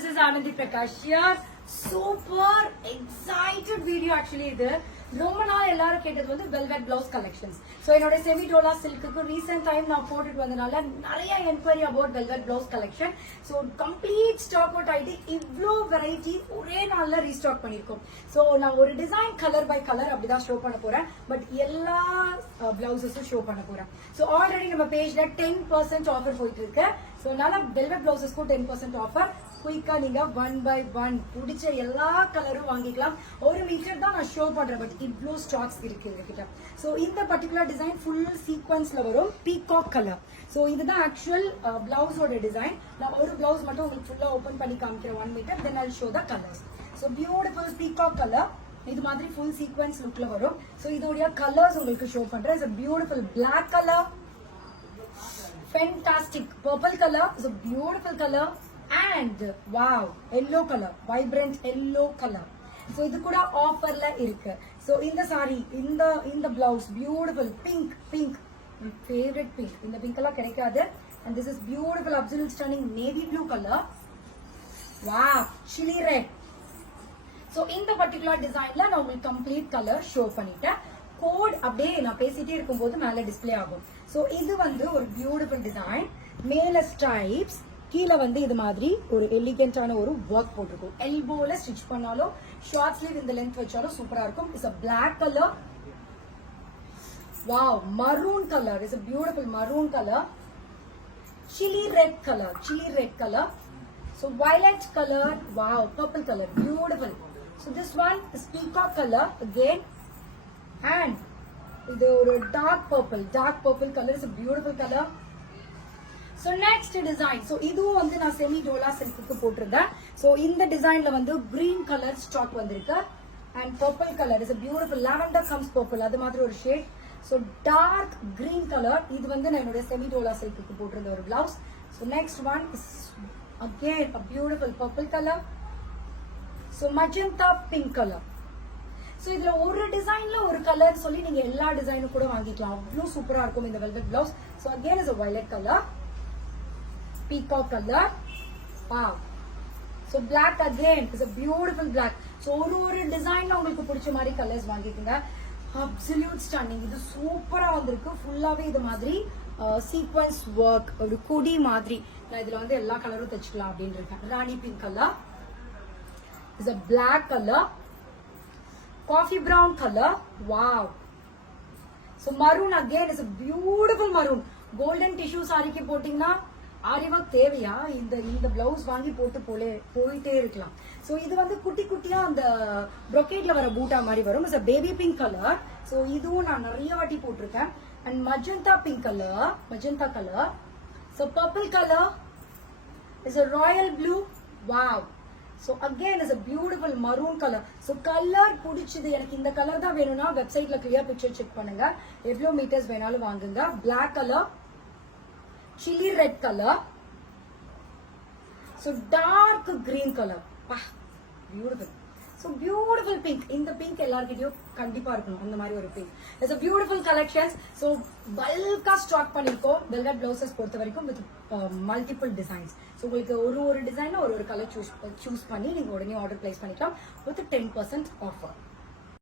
this is Anandi Prakash here. Super excited video actually இது ரொம்ப நாள் எல்லாரும் கேட்டது வந்து velvet blouse collections. So என்னோட semi dola silk க்கு recent time நான் போட்டுட்டு வந்தனால நிறைய enquiry about velvet blouse collection. So complete stock out ஆயிட்டு இவ்ளோ variety ஒரே நாள்ல restock பண்ணிருக்கோம். So நான் ஒரு design color by color அப்படிதான் ஷோ பண்ண போறேன். பட் எல்லா blouses ஷோ பண்ண போறேன். So already நம்ம பேஜ்ல 10% ஆஃபர் போயிட்டு இருக்கு. So நால velvet blouses க்கு 10% ஆஃபர். குயிக்கா நீங்க 1 by 1 பிடிச்ச எல்லா கலரும் வாங்கிக்கலாம். ஒரு மீட்டர் தான் நான் ஷோ பண்றேன், பட் இவ்ளோ ஸ்டாக்ஸ் இருக்கு எங்ககிட்ட. சோ இந்த பர்టిక్యులர் டிசைன் ஃபுல் சீக்வென்ஸ்ல வரும், பீகாக் கலர். சோ இதுதான் ஆக்சுவல் பிளவுஸோட டிசைன். நான் ஒரு பிளவுஸ் மட்டும் உங்களுக்கு ஃபுல்லா ஓபன் பண்ணி காமிக்கிறேன் 1 metre, then I'll show the colors. So beautiful peacock color. இது மாதிரி ஃபுல் சீக்வென்ஸ் லுக்ல வரும். சோ இதோட கலர்ஸ் உங்களுக்கு ஷோ பண்றேன். It's a beautiful black color, fantastic purple color, it's a beautiful color. And wow, yellow color, vibrant yellow color. So idu kuda offer la irukku. So in the saree, in the blouse, beautiful pink, my favorite pink. In the pink color kedaikadhu. And this is beautiful, absolute stunning navy blue color. Wow, chili red. So in the particular design la na ungalku complete color show panniten. Code அப்படியே நான் பேசிட்டே இருக்கும்போது மேல display ஆகும். So இது வந்து ஒரு beautiful design. மேல ஸ்ட்ரைப்ஸ், கீழ வந்து இது மாதிரி ஒரு எலிகென்ட்டான ஒரு ஒர்க் போட்டிருக்கும். எல்போல ஸ்டிச் பண்ணாலும் ஷார்ட் ஸ்லீவ் இந்த லென்த் வச்சாலும் சூப்பரா இருக்கும். It's a black color. Wow, maroon color. It's a beautiful maroon color. Chili red color. So violet color. Wow, purple color. Beautiful. So this one is peacock color again. And இது ஒரு dark purple color. Is a beautiful color. So next design. So இதுவும் வந்து நான் semi dola silk க்கு போட்டிருந்தேன். So இந்த டிசைன்ல வந்து green color stock வந்திருக்கு. And purple color is a beautiful lavender comes purple. அது மாதிரி ஒரு shade. So dark green color. இது வந்து நான் என்னோட semi dola silk க்கு போட்டிருந்த ஒரு blouse. So next one is again a beautiful purple color. So magenta pink color. So இதுல ஒரு டிசைன்ல ஒரு கலர் சொல்லி நீங்க எல்லா டிசைனும் கூட வாங்கிக்கலாம். அவ்வளவு சூப்பரா இருக்கும் இந்த velvet blouse. So again is a violet color, peacock color. Wow. So black again is a beautiful black. So ஒரு டிசைன்ல உங்களுக்கு பிடிச்ச மாதிரி கலர்ஸ் வாங்கிக்கங்க. Absolute stunning. இது சூப்பரா வந்திருக்கு. ஃபுல்லாவே இது மாதிரி சீக்வென்ஸ் வர்க், ஒரு கொடி மாதிரி. நான் இதுல வந்து எல்லா கலரும் தச்சுக்கலாம் அப்படின்னு இருக்கேன். Rani pink colour is a black color, coffee brown color. Wow. So maroon again is a beautiful maroon. Golden tissue saree ki போட்டிங்கனா ஆரிவா தேவையா? இந்த பிளவுஸ் வாங்கி போயிட்டே இருக்கலாம். சோ இது வந்து குட்டி குட்டியா அந்த brocade வர பூட்டா மாதிரி வரும். It's a baby pink color. So இதுவும் நான் நிறைய வாட்டி போட்டிருக்கேன். And magenta color. So purple color is a royal blue. Wow. So again is a beautiful maroon color. So color புடிச்சது எனக்கு இந்த கலர் தான் வேணும்னா வெப்சைட்ல clear picture செக் பண்ணுங்க. எவ்வளவு மீட்டர்ஸ் வேணாலும் வாங்குங்க. Black color, chili red color. So dark green color. Wow, beautiful. So beautiful pink. இந்த pink எல்லார்கிட்டயும் கண்டிப்பா இருக்கணும். அந்த மாதிரி ஒரு pink. It's a beautiful collections. So bulk stock பண்ணிருக்கோம் velvet blouses பொறுத்த வரைக்கும் with multiple designs. So உங்களுக்கு ஒரு டிசைன்ல ஒரு கலர் சூஸ் பண்ணி நீங்க உடனே ஆர்டர் பிளேஸ் பண்ணிக்கலாம் with 10% offer.